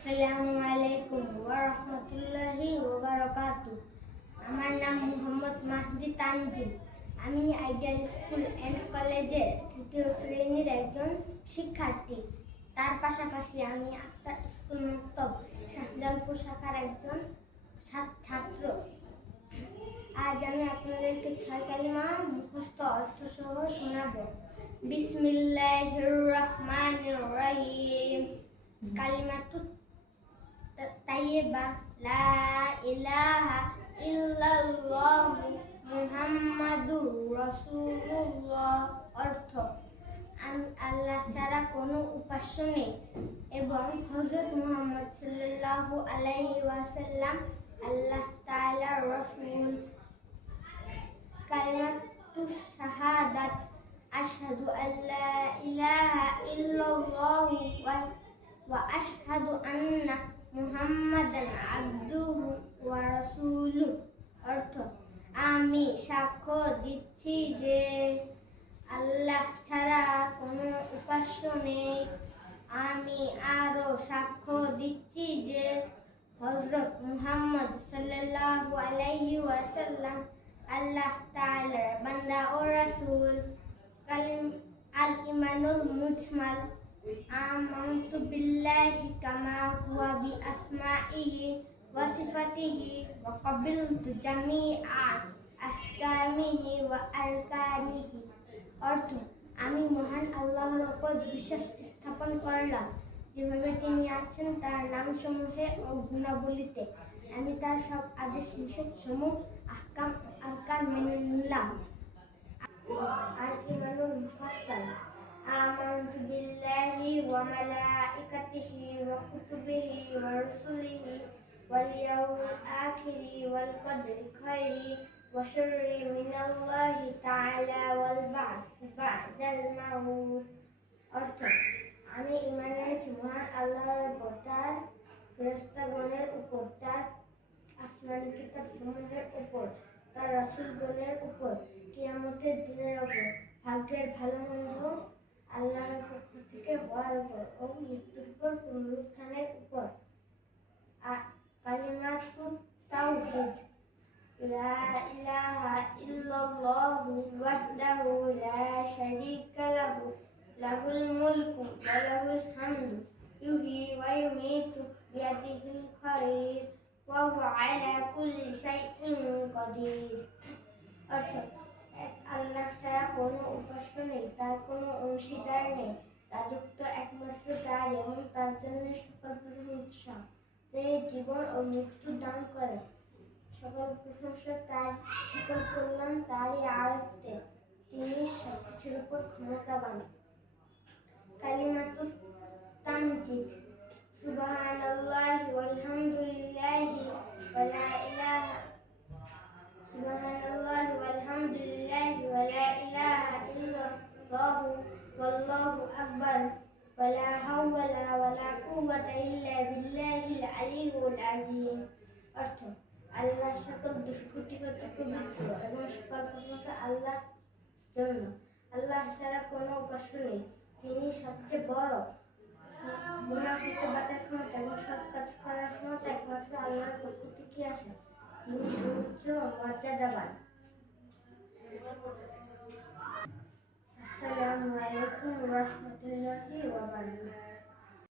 আসসালামু আলাইকুম ওয়া রাহমাতুল্লাহি ওয়া বারাকাতু আমার নাম মোহাম্মদ মাহদি তানজিম। আমি আইডিয়াল স্কুল অ্যান্ড কলেজের তৃতীয় শ্রেণির একজন শিক্ষার্থী। তার পাশাপাশি আমি একটা স্কুল মক্তব শাহজালপুর শাখার একজন ছাত্র। আজ আমি আপনাদেরকে ছয় কালিমা মুখস্থ অর্থ সহ শোনাবো। বিসমিল্লাহির রহমানির রহিম। কালিমাতু তাইয়্যিবা, লা ইলাহা ইল্লাল্লাহ মুহাম্মাদুর রাসূলুল্লাহ, অর্থ আমি আল্লাহ ছাড়া কোনো উপাস্য নেই। এবং হযরত মুহাম্মদ সাল্লাল্লাহু আলাইহি ওয়াসাল্লাম আল্লাহ তাআলার রাসূল। কালিমাতু শাহাদাত, আশহাদু আল্লা ইলাহা ইল্লাল্লাহ ওয়া আশহাদু আন্না মুহাম্মাদান আবদুহু ওয়া অর্থ, আমি সাক্ষ্য দিচ্ছি যে আল্লাহ ছাড়া কোনো উপাস্য নেই। আমি আরও সাক্ষ্য দিচ্ছি যে হজরত মুহাম্মদ সাল্লাল্লাহু আলাইহি ওয়াসাল্লাম আল্লাহ তাআলার বান্দা ও রাসূল। কালিম আল ইমানুল মুজমাল। বি আসমাইহি ওয়া সিফাতিহি ওয়া কাবিলতু জামিআ আহকামিহি ওয়া আরকানিহি অর্থ, আমি মহান আল্লাহর উপর বিশ্বাস স্থাপন করলাম। যেভাবে তিনি আছেন তার নামসমূহে ও গুণাবলীতে। আমি তার সব আদেশ নিষেধ সমূহ আহকাম আহকাম মেনে নিলাম। আর ইমানুল মুফাসসাল। آمنت بالله وملائكته وكتبه ورسله واليوم الآخر والقدر خير وشر من الله تعالى والبعث بعد الموت অর্থ আমি ইমান এনেছি মহান আল্লাহর উপর তার ফেরেস্তাগণের উপর তার আসমানি কিতাব সমূহের উপর তার রাসূলগণের উপর কিয়ামতের দিনের উপর ভাগ্যের ভালো মন্দ আল্লাহর পক্ষ থেকে হওয়ার উপর ও মৃত্যুর উপর পুনরুত্থানের উপর। কালিমাতুত তাওহীদ। লা ইলাহা ইল্লাল্লাহু ওয়াহদাহু লা শারীকা লাহু, লাহুল মুলকু ওয়া লাহুল হামদু ইউহয়ি ওয়া ইউমীতু বিয়াদিহিল খায়র, ওয়া হুয়া আলা কুল্লি শাইইন কাদির। অর্থ এক আল্লাহ ছাড়া কোনো উপাস্য নেই তার কোনো অংশীদার নেই রাজত্ব একমাত্র তার এবং জন্য সকল প্রশংসা তিনি জীবন ও মৃত্যু দান করেন সকল প্রশংসা তার, সকল কল্যাণ তারই আয়ত্তে তিনি সব কিছুর উপর ক্ষমতাবান। কালিমাতুত তামজিদ সুবহানাল্লাহি ওয়ালহামদুলিল্লাহি ওয়া লা ইলাহা, সুবহানাল্লাহি ওয়ালহামদুলিল্লাহি ওয়া লা ইলাহা ইল্লাল্লাহু ওয়াল্লাহু আকবার। ওয়া লা হাওলা ওয়া লা কুওয়াতা ইল্লা বিল্লাহিল আলিয়্যিল আযীম অর্থ আল্লাহ সকল দুষ্কৃতি হতে পবিত্র এবং সকল প্রশংসা আল্লাহ জন্য। আল্লাহ ছাড়া কোনো উপাস্য নেই। তিনি সবচেয়ে বড়। গুনাহ হতে বাঁচার ক্ষমতা এবং সৎ কাজ করার ক্ষমতা একমাত্র আল্লাহর পক্ষ থেকে আসে তিনি সুউচ্চ মর্যাদাবান। আসসালামু আলাইকুম ওয়া রাহমাতুল্লাহি ওয়া বারাকাতুহু